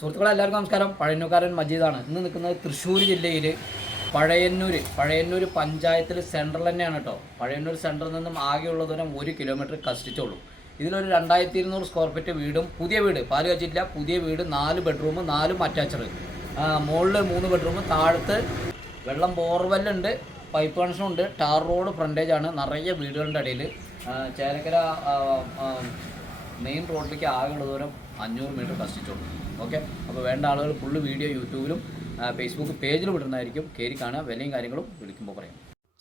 സുഹൃത്തുക്കളെ എല്ലാവർക്കും നമസ്കാരം. പഴയന്നൂർക്കാരൻ മജീദാണ്. ഇന്ന് നിൽക്കുന്നത് തൃശ്ശൂർ ജില്ലയിൽ പഴയന്നൂർ പഞ്ചായത്തിൽ സെൻട്രൽ തന്നെയാണ് കേട്ടോ. പഴയന്നൂർ സെൻട്രൽ നിന്നും ആകെയുള്ള ദൂരം 1 കിലോമീറ്റർ കഷ്ടിച്ചുള്ളൂ. ഇതിലൊരു 2200 സ്ക്വയർ ഫീറ്റ് വീടും പുതിയ വീട് പാല് വെച്ചിട്ടില്ല. പുതിയ വീട് 4 ബെഡ്റൂം 4 അറ്റാച്ചർ, മുകളിൽ 3 ബെഡ്റൂം, താഴത്ത് വെള്ളം ബോർവെല്ലുണ്ട്, പൈപ്പ് കണക്ഷനുണ്ട്, ടാർ റോഡ് ഫ്രണ്ടേജ് ആണ്. നിറയെ വീടുകളുടെ ഇടയിൽ ചേലക്കര മെയിൻ റോഡിലേക്ക് ആകെയുള്ള ദൂരം 500 മീറ്റർ കഷ്ടിച്ചുള്ളൂ. ഓക്കെ, അപ്പോൾ വേണ്ട ആളുകൾ ഫുള്ള് വീഡിയോ യൂട്യൂബിലും ഫേസ്ബുക്ക് പേജിലും ഇടുന്നതായിരിക്കും. കയറി കാണുക, വിലയും കാര്യങ്ങളും വിളിക്കുമ്പോൾ പറയാം.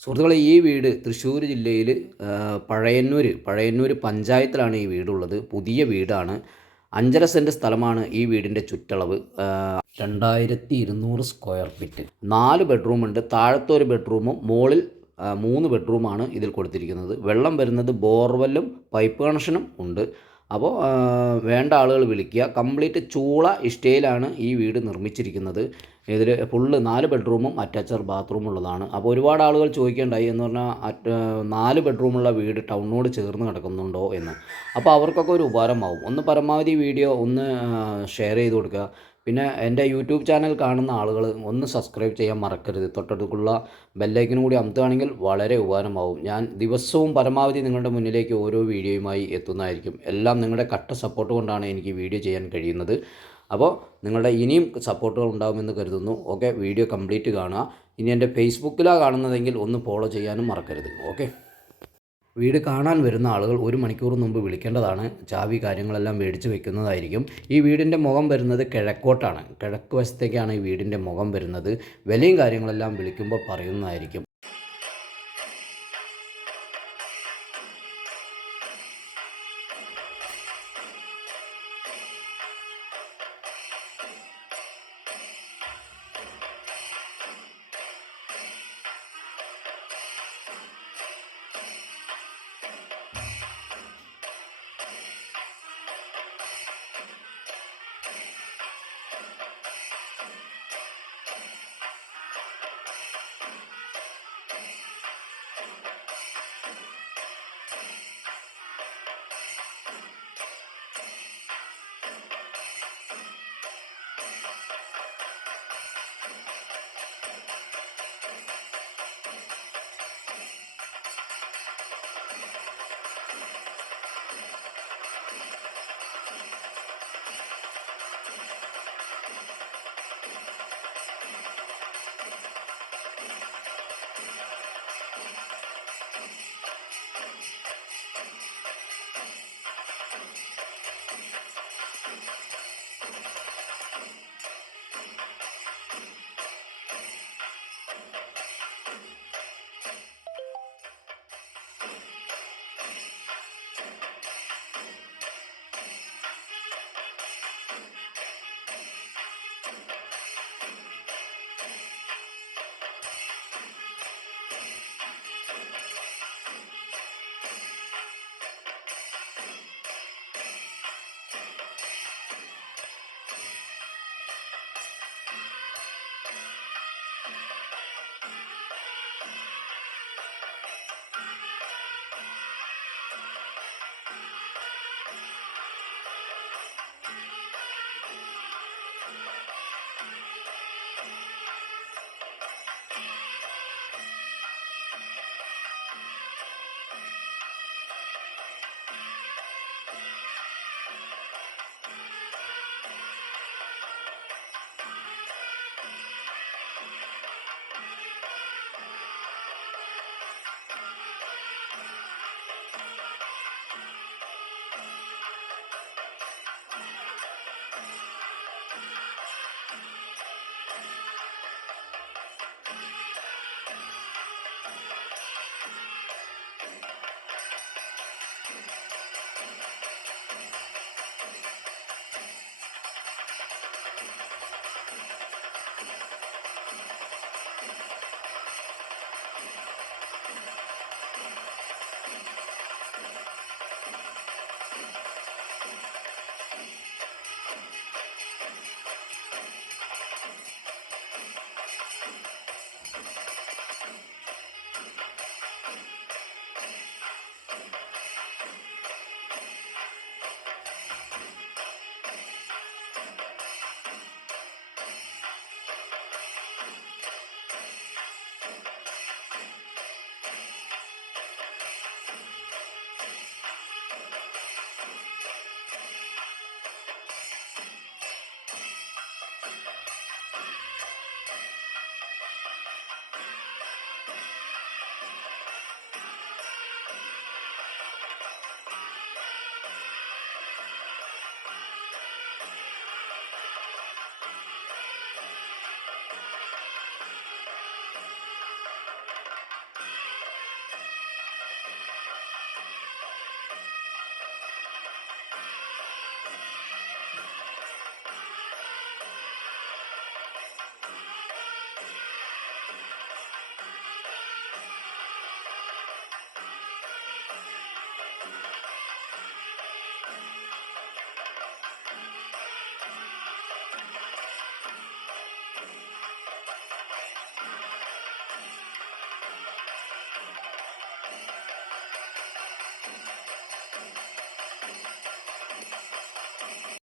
സുഹൃത്തുക്കളെ, ഈ വീട് തൃശ്ശൂർ ജില്ലയിൽ പഴയന്നൂർ പഞ്ചായത്തിലാണ് ഈ വീടുള്ളത്. പുതിയ വീടാണ്. 5.5 സെൻറ്റ് സ്ഥലമാണ് ഈ വീടിൻ്റെ ചുറ്റളവ്. 2200 സ്ക്വയർ ഫീറ്റ്, 4 ബെഡ്റൂമുണ്ട്. താഴത്തെ ഒരു ബെഡ്റൂമും മുകളിൽ 3 ബെഡ്റൂമാണ് ഇതിൽ കൊടുത്തിരിക്കുന്നത്. വെള്ളം വരുന്നത് ബോർവെല്ലും പൈപ്പ് കണക്ഷനും ഉണ്ട്. അപ്പോൾ വേണ്ട ആളുകൾ വിളിക്കുക. കംപ്ലീറ്റ് ചൂള ഇഷ്ടയിലാണ് ഈ വീട് നിർമ്മിച്ചിരിക്കുന്നത്. ഇതിൽ ഫുള്ള് 4 ബെഡ്റൂമും അറ്റാച്ചർ ബാത്റൂം ഉള്ളതാണ്. അപ്പോൾ ഒരുപാട് ആളുകൾ ചോദിക്കേണ്ടായി എന്ന് പറഞ്ഞാൽ 4 ബെഡ്റൂമുള്ള വീട് ടൗണിനോട് ചേർന്ന് കിടക്കുന്നുണ്ടോ എന്ന്. അപ്പോൾ അവർക്കൊക്കെ ഒരു ഉപകാരമാവും. ഒന്ന് പരമാവധി വീഡിയോ ഒന്ന് ഷെയർ ചെയ്ത് കൊടുക്കുക. പിന്നെ എൻ്റെ യൂട്യൂബ് ചാനൽ കാണുന്ന ആളുകൾ ഒന്ന് സബ്സ്ക്രൈബ് ചെയ്യാൻ മറക്കരുത്. തൊട്ടടുത്തുള്ള ബെല്ലൈക്കനും കൂടി അമത്തുകയാണെങ്കിൽ വളരെ ഉപകാരമാവും. ഞാൻ ദിവസവും പരമാവധി നിങ്ങളുടെ മുന്നിലേക്ക് ഓരോ വീഡിയോയുമായി എത്തുന്നതായിരിക്കും. എല്ലാം നിങ്ങളുടെ കട്ട സപ്പോർട്ട് കൊണ്ടാണ് എനിക്ക് വീഡിയോ ചെയ്യാൻ കഴിയുന്നത്. അപ്പോൾ നിങ്ങളുടെ ഇനിയും സപ്പോർട്ടുകൾ ഉണ്ടാകുമെന്ന് കരുതുന്നു. ഓക്കെ, വീഡിയോ കംപ്ലീറ്റ് കാണുക. ഇനി എൻ്റെ ഫേസ്ബുക്കിലാണ് കാണുന്നതെങ്കിൽ ഒന്ന് ഫോളോ ചെയ്യാനും മറക്കരുത്. ഓക്കെ, വീട് കാണാൻ വരുന്ന ആളുകൾ 1 മണിക്കൂർ മുമ്പ് വിളിക്കേണ്ടതാണ്. ചാവി കാര്യങ്ങളെല്ലാം മേടിച്ച് വെക്കുന്നതായിരിക്കും. ഈ വീടിൻ്റെ മുഖം വരുന്നത് കിഴക്കോട്ടാണ്. കിഴക്ക് വശത്തേക്കാണ് ഈ വീടിൻ്റെ മുഖം വരുന്നത്. വിലയും കാര്യങ്ങളെല്ലാം വിളിക്കുമ്പോൾ പറയുന്നതായിരിക്കും.